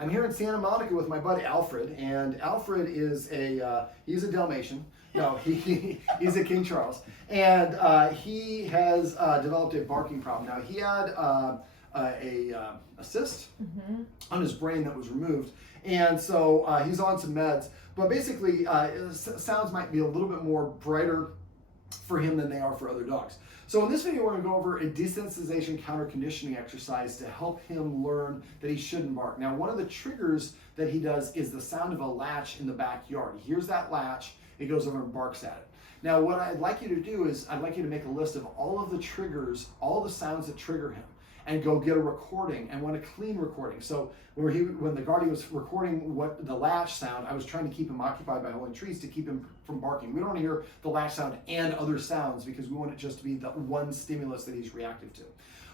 I'm here in Santa Monica with my buddy Alfred, and Alfred is he's a Dalmatian. No, he's a King Charles, and he has developed a barking problem. Now he had a cyst on his brain that was removed, and so he's on some meds. But basically, sounds might be a little bit more brighter for him than they are for other dogs. So in this video, we're going to go over a desensitization counter conditioning exercise to help him learn that he shouldn't bark. Now, one of the triggers that he does is the sound of a latch in the backyard. He hears that latch, he goes over and barks at it. Now, what I'd like you to do is I'd like you to make a list of all of the triggers, all the sounds that trigger him, and go get a recording, and want a clean recording. So when the guardian was recording what the latch sound, I was trying to keep him occupied by holding treats to keep him from barking. We don't want to hear the latch sound and other sounds because we want it just to be the one stimulus that he's reactive to.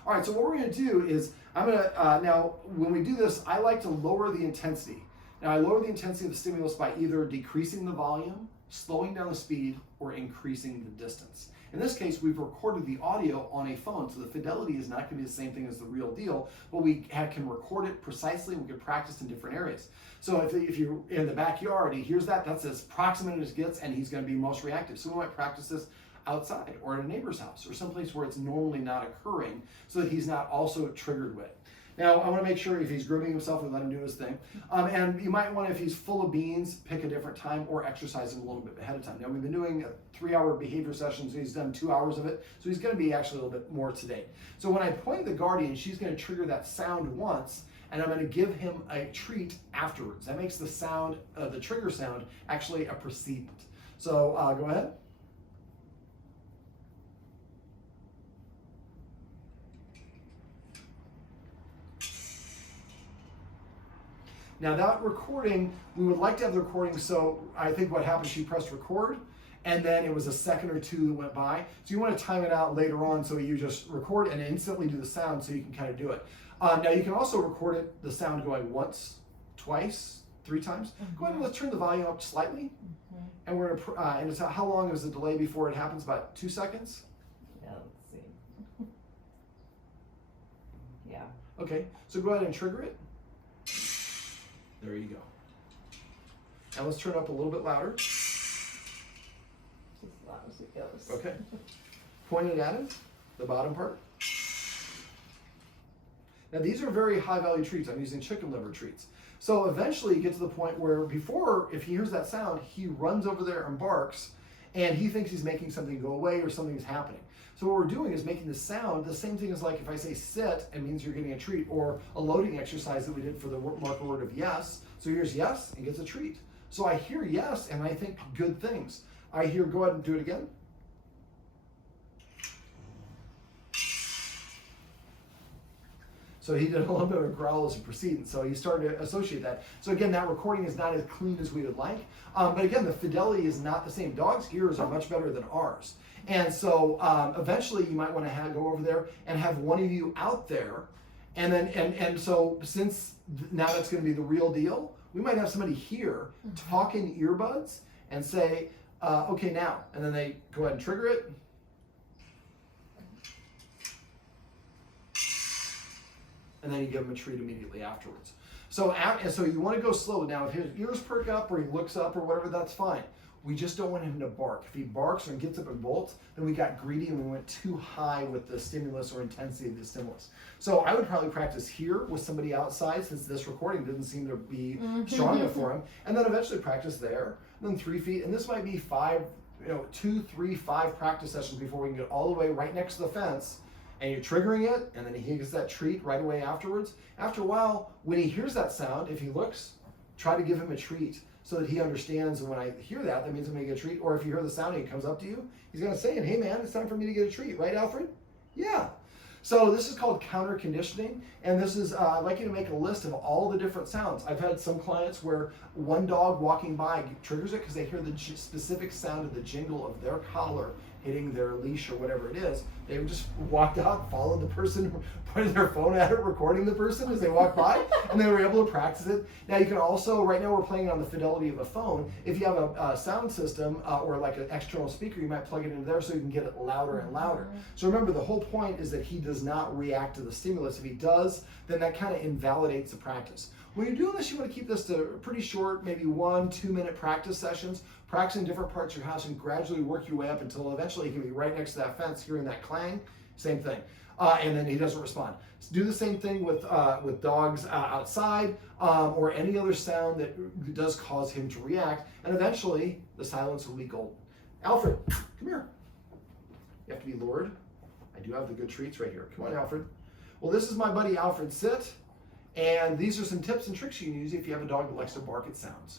All right, so what we're going to do is I'm going to, now when we do this, I like to lower the intensity. Now I lower the intensity of the stimulus by either decreasing the volume, slowing down the speed, or increasing the distance. In this case, we've recorded the audio on a phone, so the fidelity is not going to be the same thing as the real deal, but we can record it precisely, and we can practice in different areas. So if you're in the backyard, he hears that, that's as proximate as it gets, and he's going to be most reactive. So we might practice this outside, or at a neighbor's house, or someplace where it's normally not occurring, so that he's not also triggered with it. Now, I want to make sure if he's grooming himself, we let him do his thing. And you might want to, if he's full of beans, pick a different time or exercise him a little bit ahead of time. Now, we've been doing a 3-hour behavior session, so he's done 2 hours of it. So he's going to be actually a little bit more today. So when I point the guardian, she's going to trigger that sound once, and I'm going to give him a treat afterwards. That makes the sound, the trigger sound, actually a precedent. So go ahead. Now that recording, we would like to have the recording, so I think what happened, she pressed record, and then it was a second or two that went by. So you want to time it out later on, so you just record and instantly do the sound so you can kind of do it. Now you can also record it, the sound going once, twice, 3 times. Go ahead and let's turn the volume up slightly. And we're going to, and it's how long is the delay before it happens? About 2 seconds? Yeah, let's see. Yeah. Okay, so go ahead and trigger it. There you go. Now let's turn it up a little bit louder. Just as loud as it goes. Okay. Point it at him, the bottom part. Now these are very high value treats. I'm using chicken liver treats. So eventually you get to the point where before, if he hears that sound, he runs over there and barks, and he thinks he's making something go away or something's happening. So what we're doing is making the sound the same thing as like if I say sit, it means you're getting a treat, or a loading exercise that we did for the marker word of yes. So here's yes and gets a treat. So I hear yes and I think good things. I hear go ahead and do it again. So he did a little bit of a growl as a precedent. So he started to associate that. So again, that recording is not as clean as we would like. But again, the fidelity is not the same. Dogs' ears are much better than ours. And so eventually you might want to go over there and have one of you out there. And then, and so since now that's going to be the real deal, we might have somebody here talk in earbuds and say, okay, now. And then they go ahead and trigger it. And then you give him a treat immediately afterwards. So you want to go slow. Now, if his ears perk up or he looks up or whatever, that's fine. We just don't want him to bark. If he barks and gets up and bolts, then we got greedy and we went too high with the stimulus or intensity of the stimulus. So I would probably practice here with somebody outside, since this recording didn't seem to be strong enough for him, and then eventually practice there, and then 3 feet, and this might be 2, 3, 5 practice sessions before we can get all the way right next to the fence. And you're triggering it, and then he gets that treat right away afterwards. After a while, when he hears that sound, if he looks, try to give him a treat so that he understands when I hear that, that means I'm gonna get a treat. Or if you hear the sound and he comes up to you, he's gonna say, hey man, it's time for me to get a treat, right Alfred? Yeah. So this is called counter conditioning, and this is, I'd like you to make a list of all the different sounds. I've had some clients where one dog walking by triggers it because they hear the specific sound of the jingle of their collar hitting their leash or whatever it is. They would just walked out, followed the person, pointed their phone at it, recording the person as they walked by, and they were able to practice it. Now you can also, right now we're playing on the fidelity of a phone. If you have a sound system or like an external speaker, you might plug it into there so you can get it louder and louder. So remember, the whole point is that he does not react to the stimulus. If he does, then that kind of invalidates the practice. When you're doing this, you want to keep this to pretty short, maybe 1-2 minute practice sessions, practicing different parts of your house and gradually work your way up until eventually you can be right next to that fence, hearing that clang, same thing. And then he doesn't respond. So do the same thing with dogs outside or any other sound that does cause him to react, and eventually the silence will be golden. Alfred, come here. You have to be lured. I do have the good treats right here. Come on, Alfred. Well, this is my buddy Alfred. Sit. And these are some tips and tricks you can use if you have a dog that likes to bark at sounds.